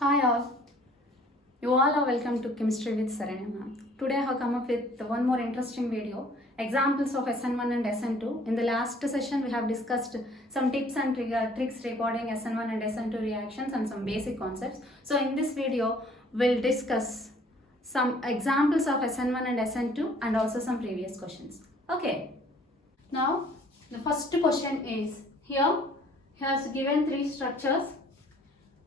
Hi all, you all are welcome to Chemistry with Saranya ma'am. Today I have come up with one more interesting video, examples of SN1 and SN2. In the last session we have discussed some tips and tricks regarding SN1 and SN2 reactions and some basic concepts. So in this video we'll discuss some examples of SN1 and SN2 and also some previous questions. Okay, now the first question is here he has given three structures.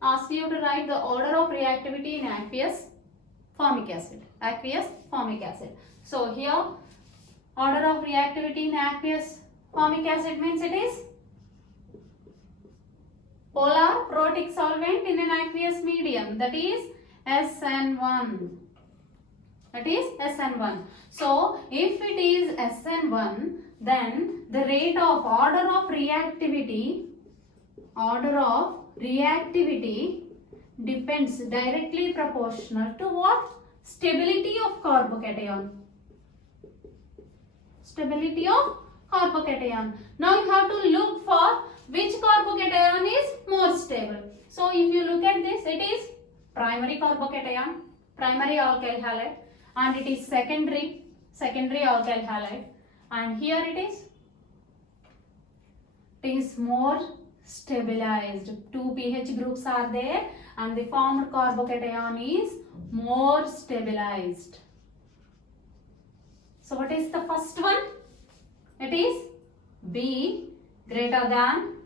Ask you to write the order of reactivity in aqueous formic acid. Aqueous formic acid. So here order of reactivity in aqueous formic acid means it is polar protic solvent in an aqueous medium, that is SN1. That is SN1. So if it is SN1, then the rate of order of reactivity depends directly proportional to what? Stability of carbocation. Stability of carbocation. Now you have to look for which carbocation is more stable. So if you look at this, it is primary carbocation, primary alkyl halide, and it is secondary alkyl halide, and here it is more stabilized. Two pH groups are there and the formed carbocation is more stabilized. So what is the first one? It is B greater than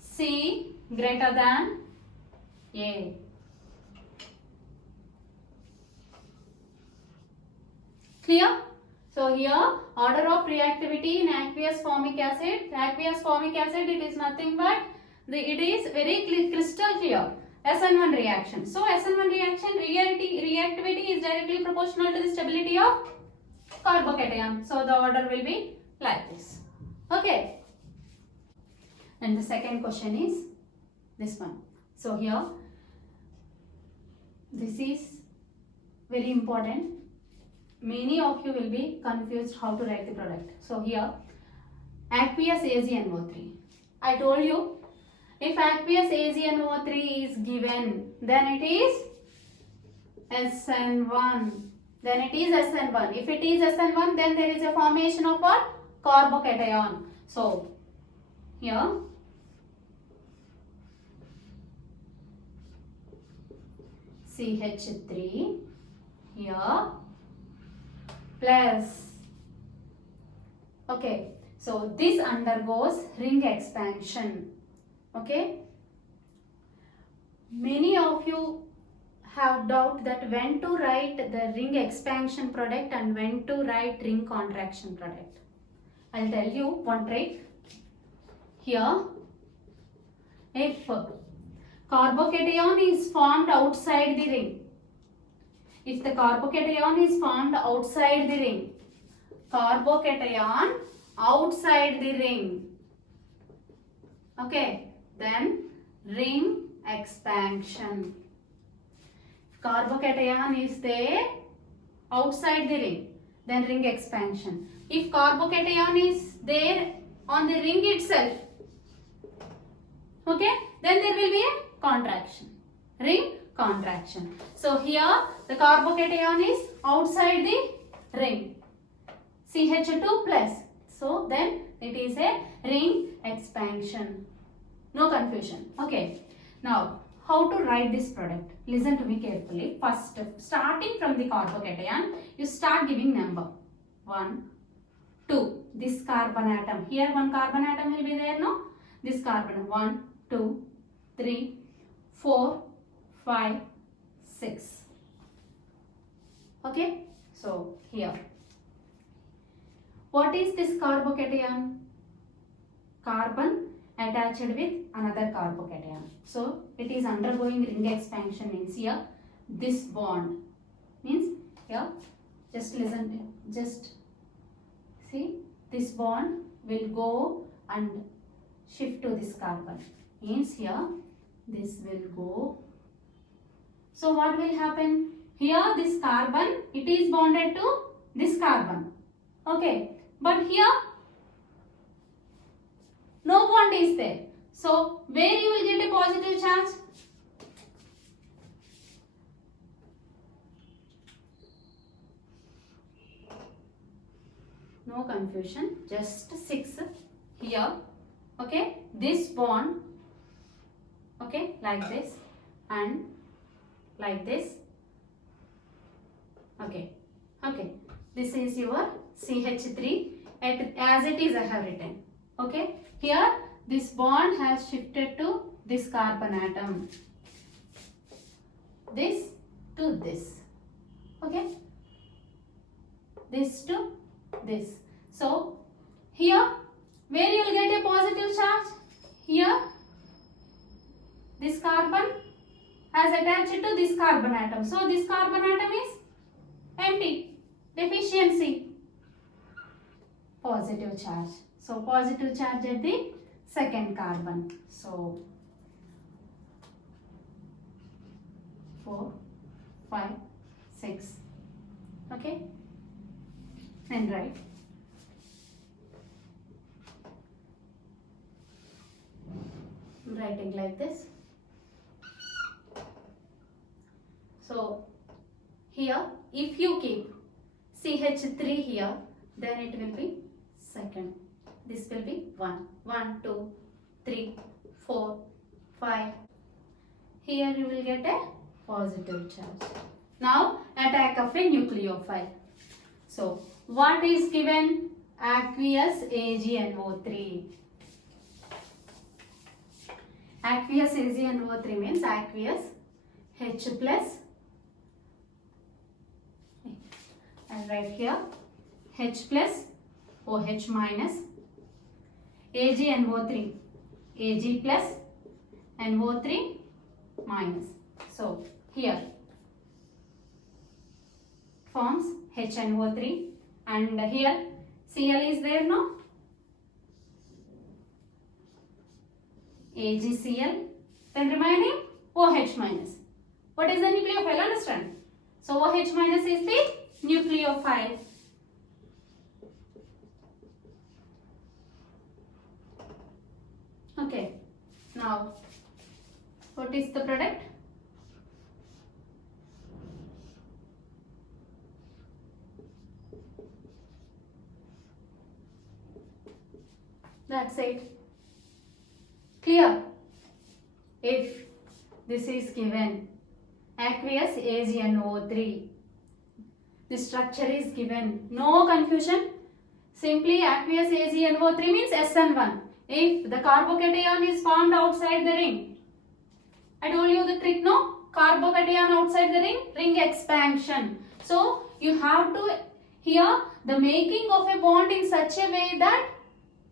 C greater than A. Clear? So here order of reactivity in aqueous formic acid. Aqueous formic acid, it is nothing but it is very crystal clear. SN1 reaction. So SN1 reaction reactivity is directly proportional to the stability of carbocation. So the order will be like this. Okay. And the second question is this one. So here this is very important. Many of you will be confused how to write the product. So here aqueous AgNO3. I told you if aqueous AgNO3 is given, then it is SN1. Then it is SN1. If it is SN1, then there is a formation of what? Carbocation. So here CH3 here plus, okay, so this undergoes ring expansion. Okay, many of you have doubt that when to write the ring expansion product and when to write ring contraction product. I'll tell you one trick. Here if carbocation is formed outside the ring, if the carbocation is formed outside the ring, okay, then ring expansion. If carbocation is there outside the ring, then ring expansion. If carbocation is there on the ring itself, okay, then there will be a contraction, ring contraction. So here the carbocation is outside the ring, CH2 plus. So then it is a ring expansion. No confusion. Okay. Now how to write this product? Listen to me carefully. First, starting from the carbocation, you start giving number 1, 2. This carbon atom. Here one carbon atom will be there, no? This carbon 1, 2, 3, 4, 5, 6. Okay, so here what is this carbocation? Carbon attached with another carbocation. So it is undergoing ring expansion, means here this bond means here, just listen, just see, this bond will go and shift to this carbon, means here this will go. So what will happen? Here this carbon, it is bonded to this carbon. Okay, but here no bond is there. So where you will get a positive charge? no confusion, just 6 here. Okay, this bond, okay, like this and like this. Okay, okay, this is your CH3 as it is I have written. Okay, here this bond has shifted to this carbon atom, this to this. Okay, this to this. So here where you will get a positive charge, here this carbon has attached to this carbon atom, so this carbon atom is empty, deficiency, positive charge. So positive charge at the second carbon. So 4, 5, 6. Okay, and write. I'm writing like this. So here if you keep CH3 here, then it will be second. This will be 1, 1, 2, 3, 4, 5. Here you will get a positive charge. Now attack of a nucleophile. So what is given? Aqueous AgNO3. Aqueous AgNO3 means aqueous H plus, and right here H plus OH minus, AgNO3, Ag plus NO3 minus. So here forms HNO3 and here Cl is there, no? AgCl, then remaining OH minus. What is the nucleophile? Understand? So OH minus is the nucleophile. Okay. Now, what is the product? That's it. Clear? If this is given aqueous AgNO3, the structure is given, no confusion. Simply aqueous AgNO3 means SN1. If the carbocation is formed outside the ring, I told you the trick, no? Carbocation outside the ring expansion. So you have to here the making of a bond in such a way that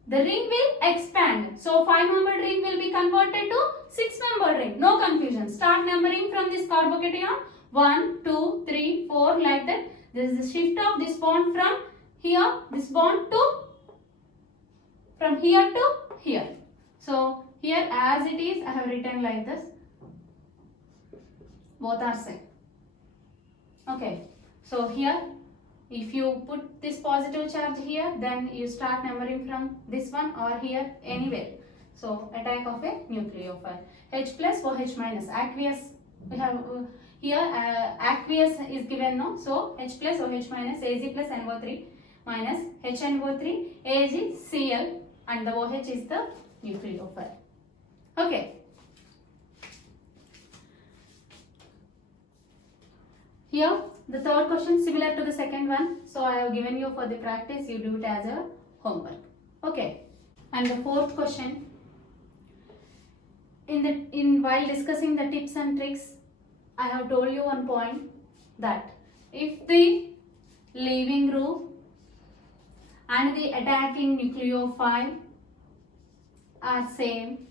the ring will expand. So 5-membered ring will be converted to 6-membered ring. No confusion. Start numbering from this carbocation. 1, 2, 3, 4 like that. This is the shift of this bond from here, this bond to from here to here. So here as it is I have written like this. Both are same. Okay. So here if you put this positive charge here, then you start numbering from this one or here anywhere. So attack of a nucleophile. H plus OH minus. Aqueous we have here aqueous is given, no? So H plus OH minus, Ag plus NO3 minus HNO3, AgCl, and the OH is the nucleophile. Okay. Here the third question similar to the second one. So I have given you for the practice, you do it as a homework. Okay. And the fourth question, while discussing the tips and tricks, I have told you one point that if the leaving group and the attacking nucleophile are same,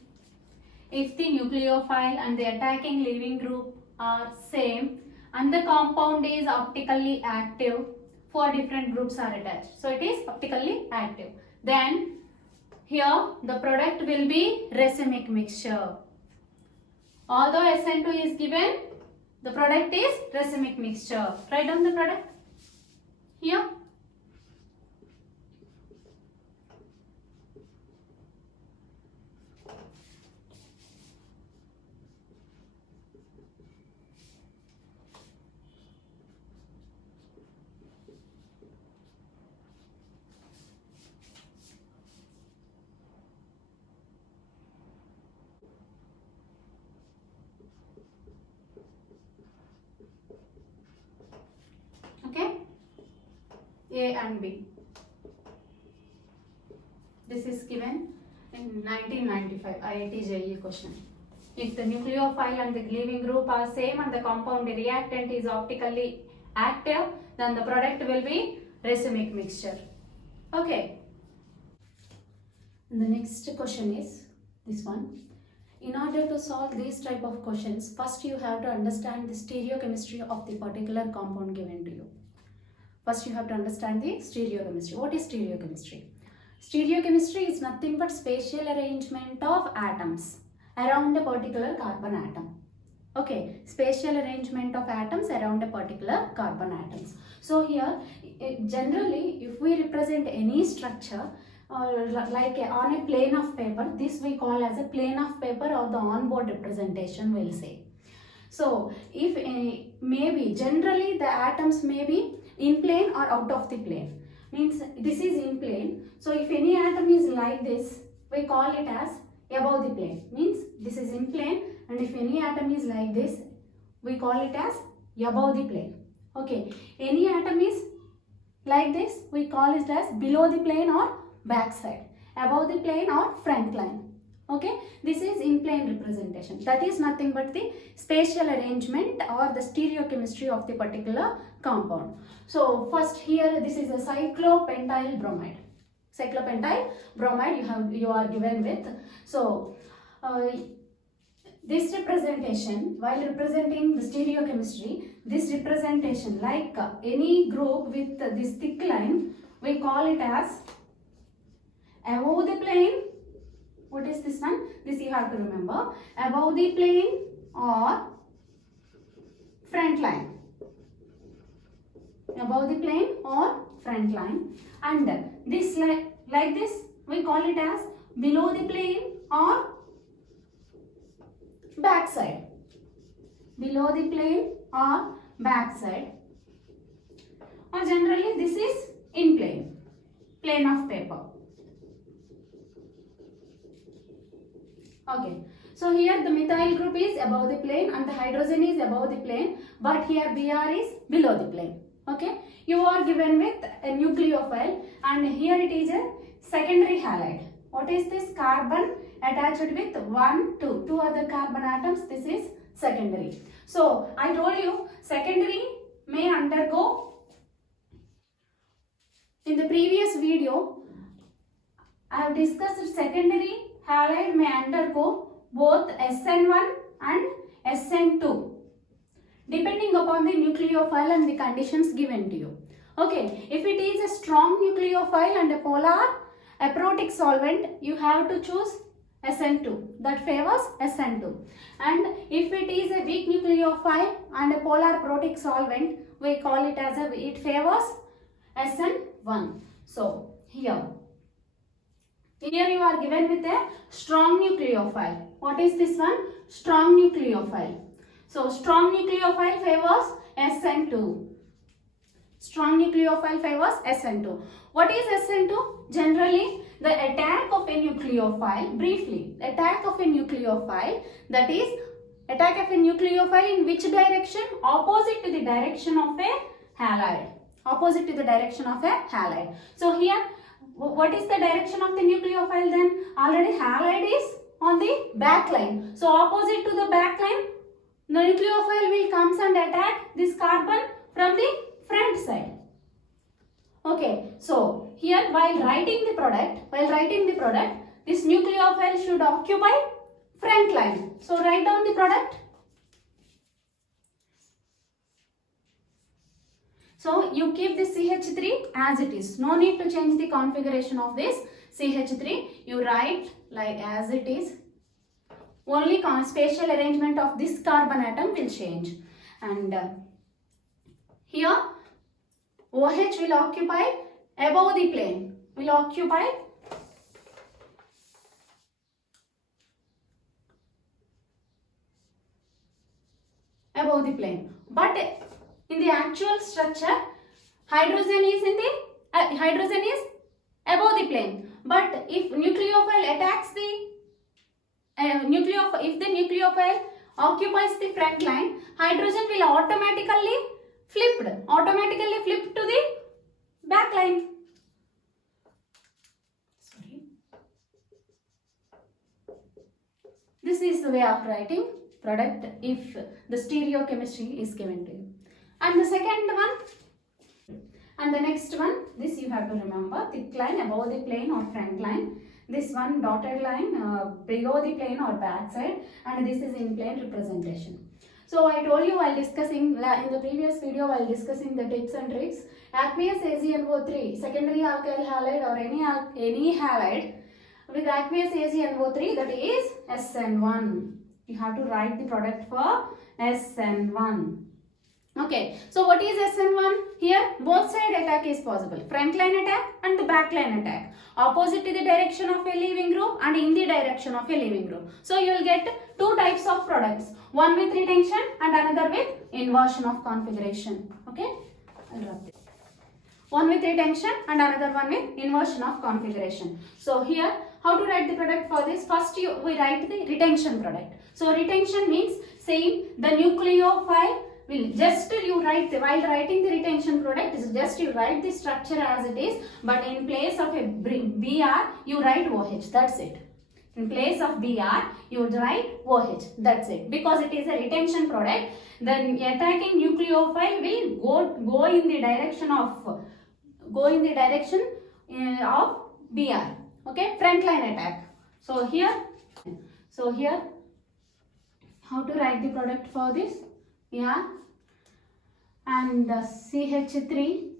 if the nucleophile and the attacking leaving group are same and the compound is optically active, 4 different groups are attached. So it is optically active. Then here the product will be racemic mixture. Although SN2 is given, the product is racemic mixture. Write down the product here. A and B. This is given in 1995 IIT JEE question. If the nucleophile and the cleaving group are same and the compound reactant is optically active, then the product will be racemic mixture. Okay. And the next question is this one. In order to solve these type of questions, first you have to understand the stereochemistry of the particular compound given to you. First you have to understand the stereochemistry. What is stereochemistry? Stereochemistry is nothing but spatial arrangement of atoms around a particular carbon atom. Okay, spatial arrangement of atoms around a particular carbon atoms. So here, generally, if we represent any structure, like on a plane of paper, this we call as a plane of paper or the onboard representation will say. So if maybe generally the atoms may be in plane or out of the plane, means this is in plane. So if any atom is like this, we call it as above the plane, means this is in plane, and if any atom is like this, we call it as above the plane. Okay, any atom is like this, we call it as below the plane or back side, above the plane or front line. Okay, this is in plane representation. That is nothing but the spatial arrangement or the stereochemistry of the particular compound. So first here, this is a cyclopentyl bromide. Cyclopentyl bromide you are given with. So this representation, while representing the stereochemistry, this representation, like any group with this thick line, we call it as above the plane. What is this one? This you have to remember. Above the plane or front line. Above the plane or front line. And this like this, we call it as below the plane or back side. Below the plane or back side. Or generally this is in plane. Plane of paper. Okay, so here the methyl group is above the plane and the hydrogen is above the plane, but here Br is below the plane. Okay, you are given with a nucleophile and here it is a secondary halide. What is this? Carbon attached with 1, 2, two other carbon atoms. This is secondary. So I told you secondary may undergo, in the previous video I have discussed secondary halide may undergo both SN1 and SN2 depending upon the nucleophile and the conditions given to you. Okay, if it is a strong nucleophile and a polar aprotic solvent, you have to choose SN2, that favors SN2. And if it is a weak nucleophile and a polar aprotic solvent, we call it as it favors SN1. So here you are given with a strong nucleophile. What is this one? Strong nucleophile. So strong nucleophile favors SN2. Strong nucleophile favors SN2. What is SN2? Generally, the attack of a nucleophile, briefly, attack of a nucleophile, that is, attack of a nucleophile in which direction? Opposite to the direction of a halide. Opposite to the direction of a halide. So here, what is the direction of the nucleophile then? Already halide is on the back line. So opposite to the back line, the nucleophile will comes and attack this carbon from the front side. Okay, so here while writing the product, this nucleophile should occupy front line. So write down the product. So you keep this CH3 as it is. No need to change the configuration of this CH3. You write like as it is. Only spatial arrangement of this carbon atom will change. And here OH will occupy above the plane. Will occupy above the plane. But in the actual structure, hydrogen is above the plane. But if nucleophile attacks the if the nucleophile occupies the front line, hydrogen will automatically flip to the back line. Sorry. This is the way of writing product if the stereochemistry is given to you. And the second one, and the next one, this you have to remember, thick line above the plane or front line. This one dotted line below the plane or back side, and this is in plane representation. So I told you while discussing in the previous video, while discussing the tips and tricks, aqueous AgNO3, secondary alkyl halide or any halide with aqueous AgNO3, that is SN1. You have to write the product for SN1. Okay, so what is SN1? Here both side attack is possible, front line attack and the back line attack, opposite to the direction of a leaving group and in the direction of a leaving group. So you will get two types of products, one with retention and another with inversion of configuration. Okay, I'll wrap this. One with retention and another one with inversion of configuration. So here, how to write the product for this? First we write the retention product. So retention means same, the nucleophile will just you write, while writing the retention product, is just you write the structure as it is, but in place of a BR, you write OH, that's it. In place of BR, you would write OH, that's it. Because it is a retention product, the attacking nucleophile will go in the direction of BR. Okay, front line attack. So here, how to write the product for this? Yeah, and CH3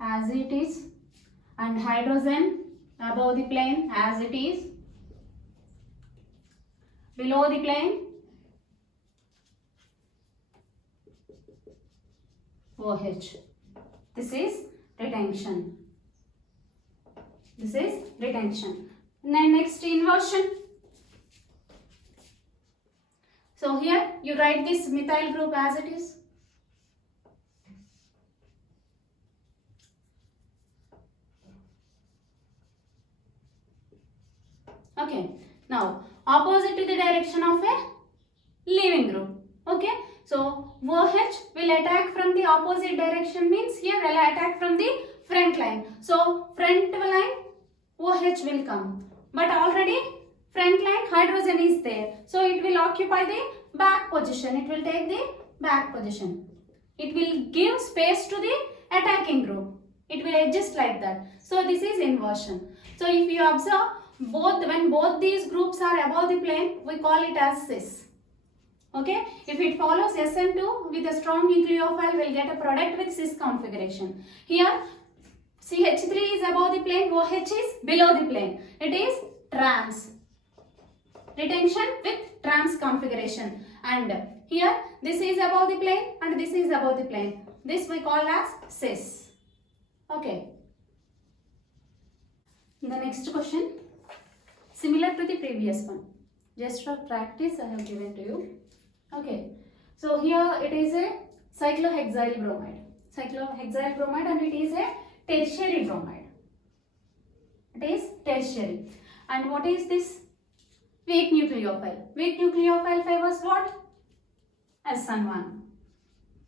as it is, and hydrogen above the plane as it is, below the plane OH. This is retention. This is retention. Then next, inversion. So here you write this methyl group as it is. Okay. Now opposite to the direction of a leaving group. Okay. So OH will attack from the opposite direction, means here will attack from the front line. So front line OH will come, but already front line hydrogen is there. So it will occupy the back position. It will take the back position. It will give space to the attacking group. It will adjust like that. So this is inversion. So if you observe, when both these groups are above the plane, we call it as cis. Okay, if it follows SN2 with a strong nucleophile, we will get a product with cis configuration. Here CH3 is above the plane, OH is below the plane. It is trans. Retention with trans configuration. And here this is above the plane and this is above the plane. This we call as cis. Okay. The next question, similar to the previous one. Just for practice I have given to you. Okay. So here it is a cyclohexyl bromide. Cyclohexyl bromide, and it is a tertiary bromide. It is tertiary. And what is this? Weak nucleophile. Weak nucleophile favors what? SN1.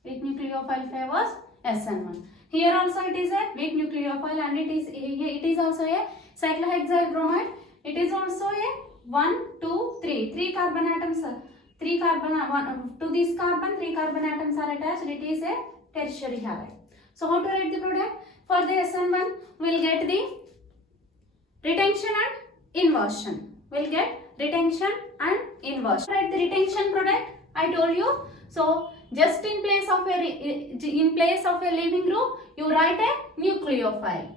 Weak nucleophile favors SN1. Here also it is a weak nucleophile, and it is also a cyclohexyl bromide. It is also a 1, 2, 3. 3 carbon atoms. 3 carbon to this carbon, 3 carbon atoms are attached. It is a tertiary halide. So how to write the product? For the SN1, we will get the retention and inversion. We will get retention and inversion. Write the retention product, I told you. So just in place of a leaving group, you write a nucleophile.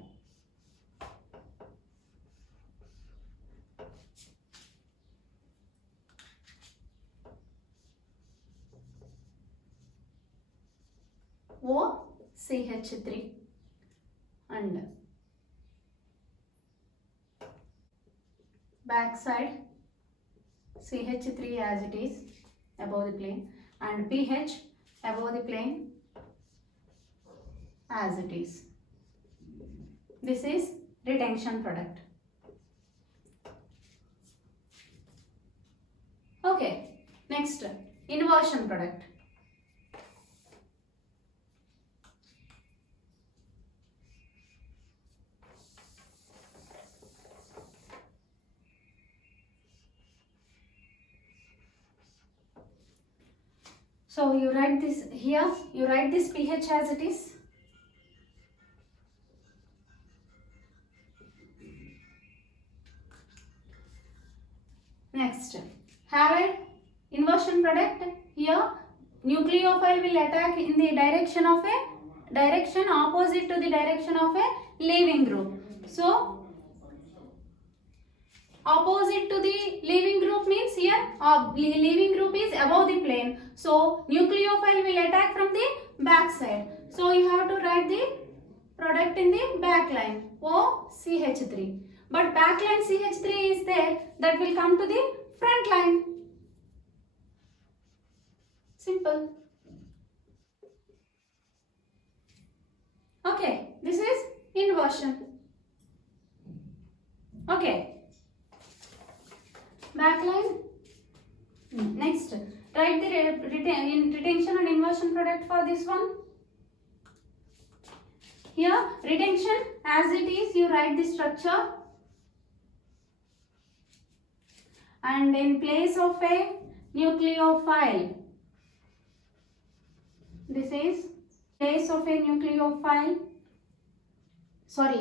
OCH3 and back side CH3 as it is above the plane, and pH above the plane as it is. This is retention product. Okay, next, inversion product. So you write this here, you write this pH as it is. Next, halide inversion product. Here nucleophile will attack in the direction opposite to the direction of a leaving group. So opposite to the leaving group means here leaving group is above the plane. So nucleophile will attack from the back side. So you have to write the product in the back line OCH3. But back line CH3 is there, that will come to the front line. Simple. Okay, this is inversion. Okay. Back line. Next, write the retention and inversion product for this one. Here, retention as it is, you write the structure. And in place of a nucleophile, this is place of a nucleophile,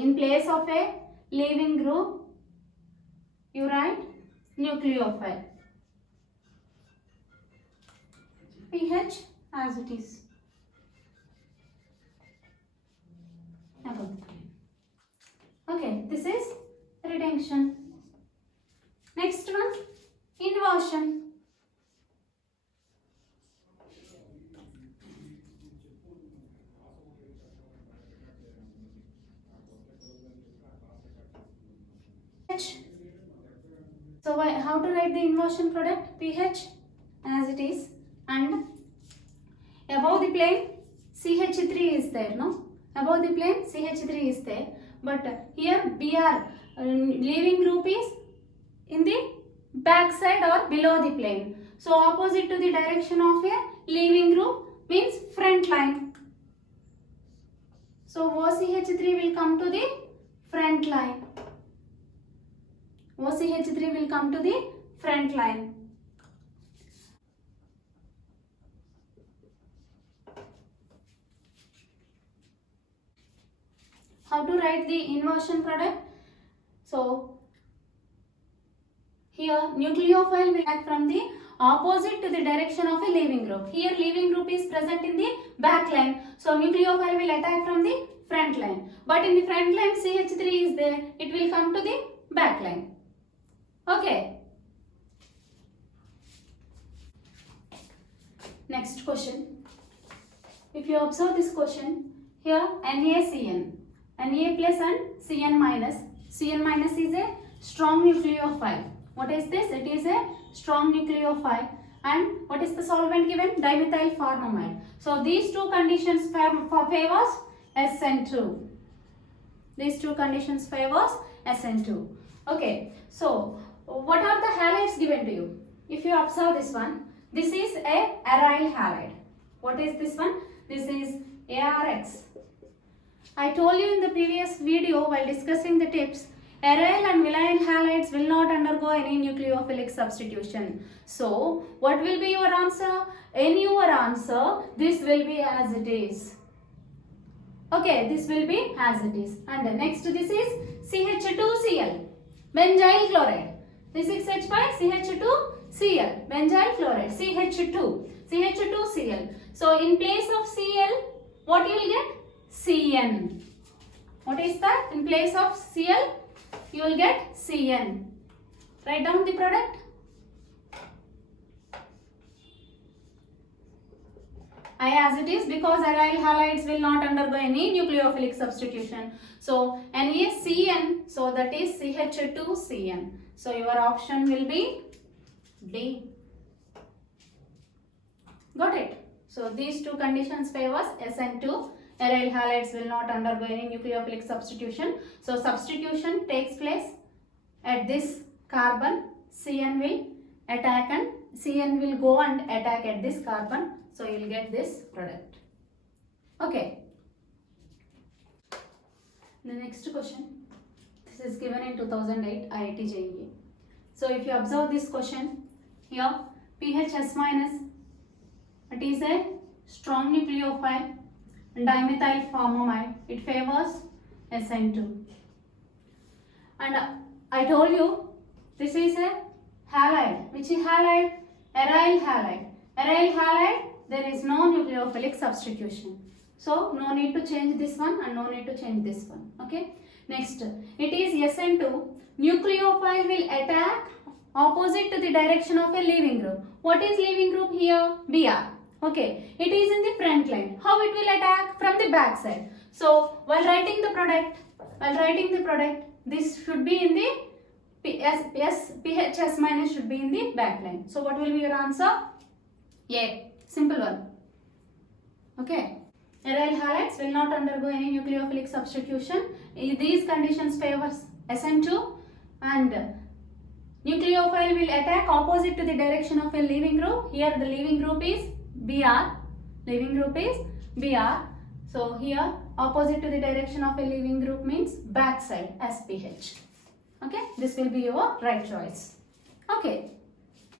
in place of a leaving group, you write nucleophile. pH as it is. Okay, this is retention. Next one, inversion. So how to write the inversion product? pH as it is, and above the plane CH3 is there, no? Above the plane CH3 is there, but here Br leaving group is in the back side or below the plane. So opposite to the direction of a leaving group means front line. So OCH3 will come to the front line. OCH3 will come to the front line. How to write the inversion product? So here nucleophile will act from the opposite to the direction of a leaving group. Here leaving group is present in the back line. So nucleophile will attack from the front line. But in the front line CH3 is there. It will come to the back line. Okay. Next question. If you observe this question, here NaCN. Na plus and Cn minus. Cn minus is a strong nucleophile. What is this? It is a strong nucleophile. And what is the solvent given? Dimethyl formamide. So these two conditions favors SN2. These two conditions favors SN2. Okay. So what are the halides given to you? If you observe this one, this is a aryl halide. What is this one? This is ARX. I told you in the previous video while discussing the tips, aryl and vinyl halides will not undergo any nucleophilic substitution. So, what will be your answer? In your answer, this will be as it is. Okay, this will be as it is. And the next, this is CH2Cl, benzyl chloride. This is H5CH2Cl, benzyl chloride, CH2Cl. So, in place of Cl, what you will get? Cn. What is that? In place of Cl, you will get Cn. Write down the product. I as it is because aryl halides will not undergo any nucleophilic substitution. So NaCN, so that is CH2Cn. So your option will be D. Got it? So these two conditions favors SN2. Aryl halides will not undergo any nucleophilic substitution. So substitution takes place at this carbon. Cn will attack and Cn will go and attack at this carbon. So you will get this product. Okay. The next question. This is given in 2008 IIT JEE. So if you observe this question, here pH S minus it is a strong nucleophile, dimethyl formamide. It favors SN2. And I told you this is a halide. Which is halide? Aryl halide. Aryl halide, there is no nucleophilic substitution. So no need to change this one and no need to change this one. Okay. Next, it is SN2. Nucleophile will attack opposite to the direction of a leaving group. What is leaving group here? Br. Okay. It is in the front line. How it will attack? From the back side. So while writing the product, this should be in the PHS minus should be in the back line. So what will be your answer? A. Simple one. Okay. Aryl halides will not undergo any nucleophilic substitution. These conditions favors SN2, and nucleophile will attack opposite to the direction of a leaving group. Here the leaving group is Br. So here opposite to the direction of a leaving group means backside as PH. Okay, this will be your right choice. Okay.